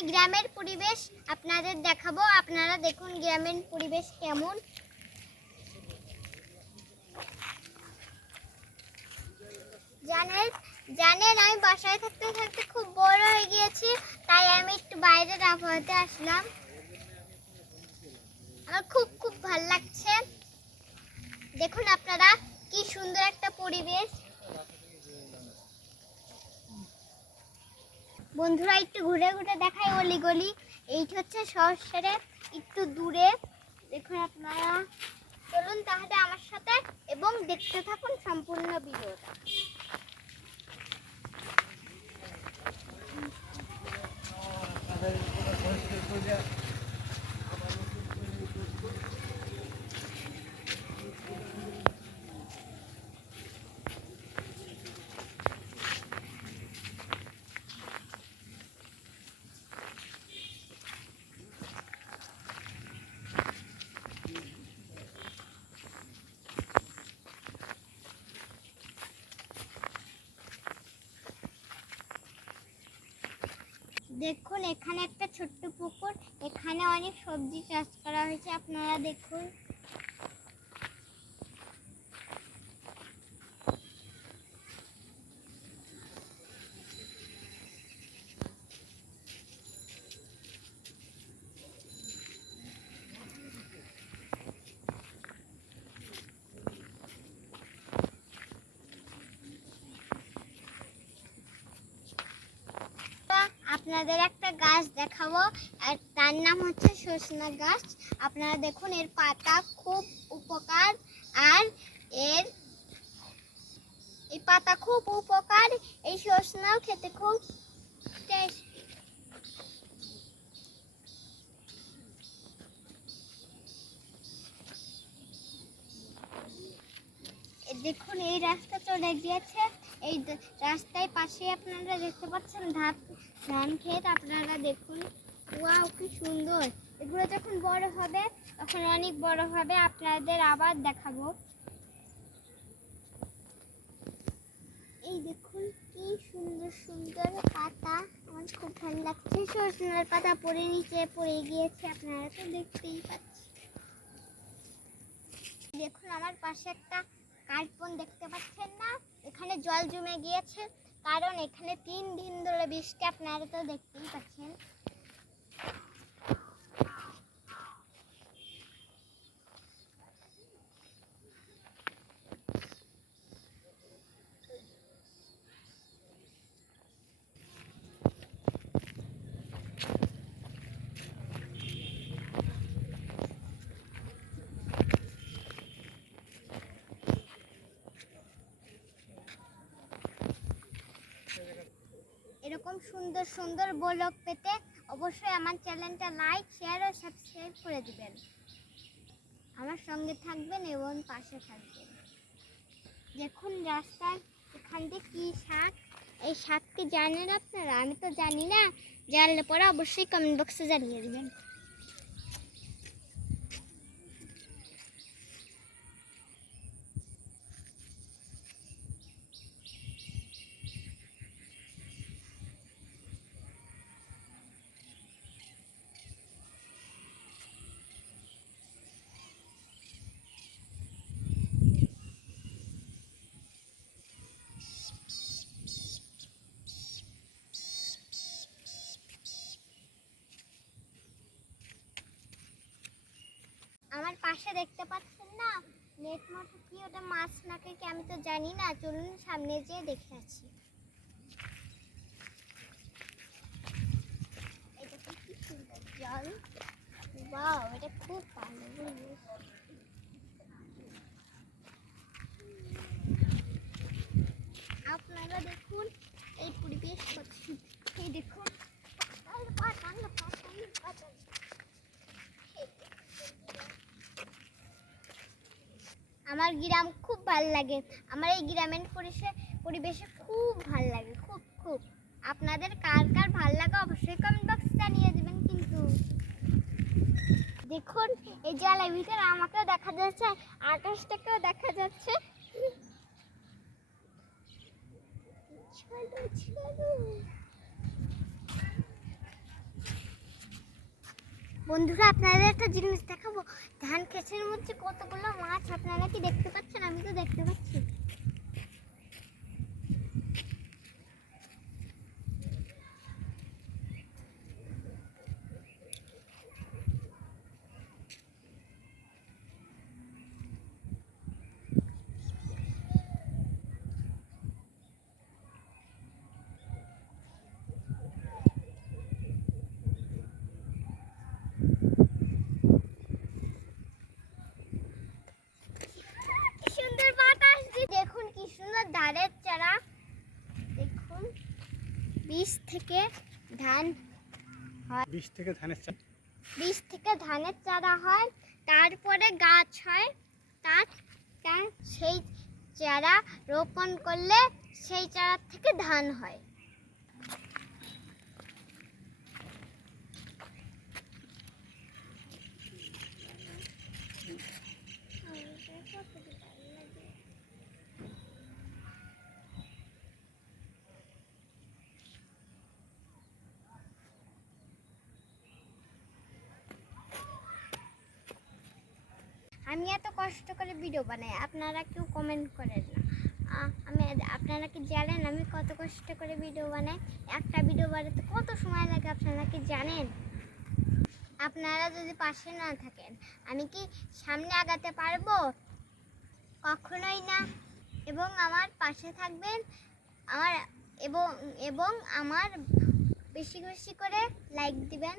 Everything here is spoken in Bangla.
আমি গ্রামের পরিবেশ আপনাদের দেখাবো। আপনারা দেখুন গ্রামের পরিবেশ কেমন। জানেন আমি বাসায় থাকতে থাকতে খুব বোর হয়ে গিয়েছি, তাই আমি একটু বাইরের আবহাওয়াতে আসলাম। আমার খুব খুব ভালো লাগছে। দেখুন আপনারা কি সুন্দর একটা পরিবেশ। বন্ধুরা একটু ঘুরে ঘুরে দেখায় অলিগলি। এইটা হচ্ছে শহর ছেড়ে একটু দূরে। দেখুন আপনারা, চলুন তাহলে আমার সাথে এবং দেখতে থাকুন সম্পূর্ণ ভিডিওটা। দেখুন এখানে একটা ছোট্ট পুকুর, এখানে অনেক সবজি চাষ করা হয়েছে। আপনারা দেখুন আপনাদের একটা গাছ দেখাবো, আর তার নাম হচ্ছে সজনা গাছ। আপনারা দেখুন এর পাতা খুব উপকার, আর এই পাতা খুব উপকার। এই সজনাও খেতে খুব টেস্টি। দেখুন এই রাস্তা চলে গিয়েছে। এই রাস্তায় পাশে আপনারা দেখতে পাচ্ছেন ধান ক্ষেত। আপনারা দেখুন, ওয়াও কি সুন্দর। এগুলো যখন বড় হবে, তখন অনেক বড় হবে, আপনাদের আবার দেখাবো। এই দেখুন কি সুন্দর সুন্দর পাতা, আমার খুব ভালো লাগছে। সজনার পাতা পড়ে নিচে পড়ে গিয়েছে, আপনারা তো দেখতেই পাচ্ছেন। দেখুন আমার পাশে একটা কার্পন দেখতে পাচ্ছেন না, এখানে জল জমে গিয়েছে, কারণ এখানে 3 দিন ধরে বৃষ্টি। আপনারা তো দেখতেই পাচ্ছেন। এরকম সুন্দর সুন্দর ব্লগ পেতে অবশ্যই আমার চ্যানেলটা লাইক, শেয়ার ও সাবস্ক্রাইব করে দিবেন। আমার সঙ্গে থাকবেন এবং পাশে থাকবেন। দেখুন রাস্তার এখান দিয়ে কি শাক, এই শাকটি জানেন আপনারা? আমি তো জানি না, জানলে পরে অবশ্যই কমেন্ট বক্সে জানিয়ে দেবেন। আমার পাশে দেখতে পাচ্ছেন না, নেট মতো কি, ওটা মাছ নাকি কি আমি তো জানি না। চলুন সামনে যেয়ে দেখে আসি। এটা তো কি সুন্দর জল, ওয়াও, এটা খুব ভালো। আপনারা দেখুন এই পরিবেশ কত সুন্দর। এই দেখুন আমার গ্রাম খুব ভালো লাগে। আমার এই গ্রামের পরিবেশে খুব ভালো লাগে, খুব খুব। আপনাদের কার কার ভালো লাগে অবশ্যই কমেন্ট বক্সে জানিয়ে দেবেন। কিন্তু দেখুন এই জলের ভিতরে আমাকেও দেখা যাচ্ছে, আকাশটাকেও দেখা যাচ্ছে। বন্ধুরা, আপনাদের একটা জিনিস দেখাবো। ধান ক্ষেতের মধ্যে কতগুলো মাছ আপনারা কি দেখতে পাচ্ছেন? আমি তো দেখতে পাচ্ছি। সুন্দর বাতাস, দেখুন কি সুন্দর ধানের চারা। দেখুন বীজ থেকে ধান হয়, বীজ থেকে ধানের চারা, বীজ থেকে ধানের চারা হয়, তারপরে গাছ হয়। তার সেই চারা রোপণ করলে সেই চারা থেকে ধান হয়। আমি এত কষ্ট করে ভিডিও বানাই, আপনারা কেউ কমেন্ট করেন না। আপনারা কি জানেন আমি কত কষ্ট করে ভিডিও বানাই? একটা ভিডিও বানাতে কত সময় লাগে আপনারা কি জানেন? আপনারা যদি পাশে না থাকেন আমি কি সামনে আগাতে পারবো? কখনোই না। এবং আমার পাশে থাকবেন, আমার এবং আমার বেশি বেশি করে লাইক দিবেন।